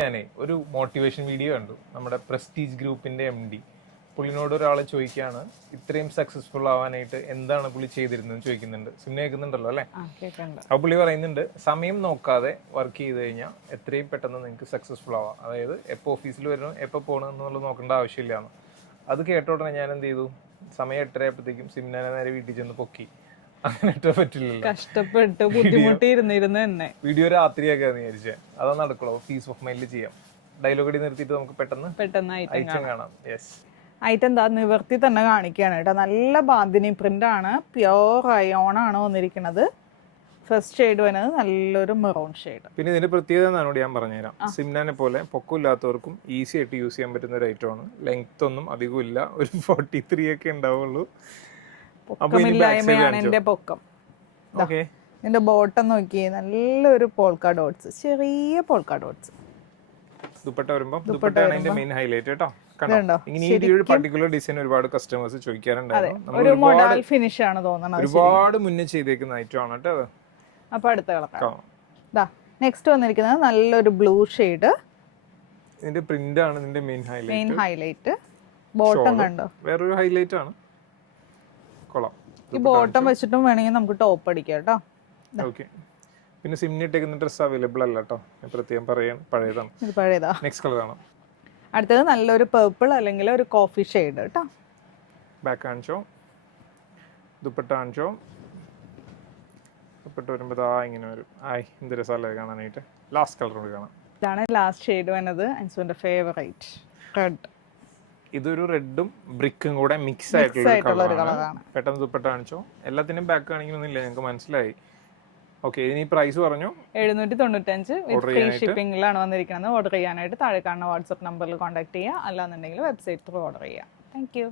ഞാനേ ഒരു motivation video കണ്ടു. നമ്മുടെ പ്രസ്റ്റീജ് ഗ്രൂപ്പിന്റെ MD പുള്ളിനോട് ഒരാൾ ചോദിക്കുകയാണ്, ഇത്രയും സക്സസ്ഫുൾ ആവാനായിട്ട് എന്താണ് പുള്ളി ചെയ്തിരുന്നത് ചോദിക്കുന്നുണ്ട്. സിനിമ കേൾക്കുന്നുണ്ടല്ലോ അല്ലേ? അപ്പൊ പുള്ളി പറയുന്നുണ്ട്, സമയം നോക്കാതെ വർക്ക് ചെയ്ത് കഴിഞ്ഞാൽ എത്രയും പെട്ടെന്ന് നിങ്ങൾക്ക് സക്സസ്ഫുൾ ആവാം. അതായത് എപ്പോൾ ഓഫീസിൽ വരണം, എപ്പോൾ പോകണം എന്നുള്ളത് നോക്കേണ്ട ആവശ്യമില്ലാന്ന്. അത് കേട്ട ഉടനെ ഞാൻ എന്ത് ചെയ്തു, സമയം 8:30 ആയപ്പോഴത്തേക്കും സിംനാനെ നേരെ വീട്ടിൽ ചെന്ന് പൊക്കി. അങ്ങനെ ഇട്ടാ പറ്റില്ലല്ലോ, കഷ്ടപ്പെട്ട് ബുദ്ധിമുട്ടിയിരുന്നിരുന്നു തന്നെ. വീഡിയോ രാത്രിയാക്കാന്ന് വിചാരിച്ചേ. അതാ നടക്കുള്ളൂ, പീസ് ഓഫ് മൈൻഡിൽ ചെയ്യാം. ഡയലോഗ് അടി നിർത്തിയിട്ട് നമുക്ക് പെട്ടെന്ന് ഐറ്റം കാണാം. യെസ്, ഐറ്റം എന്താ നിവർത്തി തന്നെ കാണിക്കുകയാണ് കേട്ടോ. നല്ല ബാന്തിനി പ്രിന്റ് ആണ്, പ്യോർ അയോൺ ആണ് വന്നിരിക്കുന്നത്. ഫസ്റ്റ് ഷെയ്ഡ് വരുന്നത് നല്ലൊരു മെറൂൺ ഷെയ്ഡ്. പിന്നെ ഇതിന്റെ പ്രത്യേകത എന്നാണ് ഞാൻ പറഞ്ഞുതരാം. സിംനാനെ പോലെ പൊക്കമില്ലാത്തവർക്കും ഈസി ആയിട്ട് യൂസ് ചെയ്യാൻ പറ്റുന്ന ഒരു ഐറ്റമാണ്. ലെങ്ത് ഒന്നും അധികം ഇല്ല, ഒരു 43 ഒക്കെ ഉണ്ടാവുള്ളൂ. പൊക്കമില്ലായ്മയാണ് എന്റെ പൊക്കം. ഇതിന്റെ ബോട്ടം നോക്കിയേ, നല്ലൊരു പോൾക്ക ഡോട്ട്സ്, ചെറിയ പോൾക്ക ഡോട്ട്സ്. ദുപ്പട്ട വരുമ്പോൾ ദുപ്പട്ടയാണ് അതിന്റെ മെയിൻ ഹൈലൈറ്റ് കേട്ടോ. ഇങ്ങനെ ഈ ഒരു പർട്ടിക്കുലർ ഡിസൈൻ ഒരുപാട് കസ്റ്റമേഴ്സ് ചോദിക്കാറുണ്ടായിരുന്നു. ഒരു മോഡൽ ഫിനിഷ് ആണ് തോന്നുന്നത്, ഒരുപാട് മുന്നേ ചെയ്തേക്കുന്ന ഐറ്റം ആണ് കേട്ടോ. അപ്പൊ അടുത്ത കളർ നെക്സ്റ്റ് വന്നിരിക്കുന്നത് നല്ലൊരു ബ്ലൂ ഷെയ്ഡ്. ഇതിന്റെ പ്രിന്റ് ആണ് ഇതിന്റെ മെയിൻ ഹൈലൈറ്റ്. ബോട്ടം കണ്ടോ, വേറൊരു ഹൈലൈറ്റ് ആണ്. കൊള്ളാം. ഈ ബോട്ടം വെച്ചിട്ടും വേണമെങ്കിൽ നമുക്ക് ടോപ്പ് അടിക്കാം കേട്ടോ. ഓക്കെ. പിന്നെ സിംനി ഇട്ടേക്കുന്ന ഡ്രസ് അവൈലബിൾ അല്ല കേട്ടോ, പ്രത്യേകം പറയാണ്, പഴയതാണ്. ഇത് പഴയതാ. നെക്സ്റ്റ് കളർ ആണ്. അടുത്തത് നല്ലൊരു പേർപ്പിൾ അല്ലെങ്കിൽ ഒരു കോഫി ഷെയ്ഡ് കേട്ടോ. ബാക്ക് കാണിച്ചോ, ദുപ്പട്ട കാണിച്ചോ. ദുപ്പട്ട വരുമ്പോൾ ഇങ്ങനെ വരും. എന്ത് രസമല്ലേ കാണാനായിട്ട്. ലാസ്റ്റ് കളർ കൂടി കാണാം. ഇതാണ് ലാസ്റ്റ് ഷെയ്ഡ് വരുന്നത്, അൻസുവിന്റെ ഫേവറേറ്റ് റെഡ്. ഇതൊരു റെഡും ബ്രിക്കും കൂടെ മിക്സ് ആയിട്ടുള്ള ഒരു കളറാണ്. പെട്ടെന്ന് ദുപ്പട്ട കാണിച്ചോ. എല്ലാത്തിനും ബാക്ക് കാണിക്കണമെന്നില്ല, ഞങ്ങൾക്ക് മനസ്സിലായി. ഓക്കെ, ഇനി പ്രൈസ് പറഞ്ഞു 795 വിത്ത് ഫ്രീ ഷിപ്പിംഗിലാണ് വന്നിരിക്കുന്നത്. ഓർഡർ ചെയ്യാനായിട്ട് താഴെ കാണുന്ന വാട്സ്ആപ്പ് നമ്പറിൽ കോൺടാക്ട് ചെയ്യുക, അല്ലാന്നുണ്ടെങ്കിൽ വെബ്സൈറ്റ് ത്രൂ ഓർഡർ ചെയ്യുക. Thank you.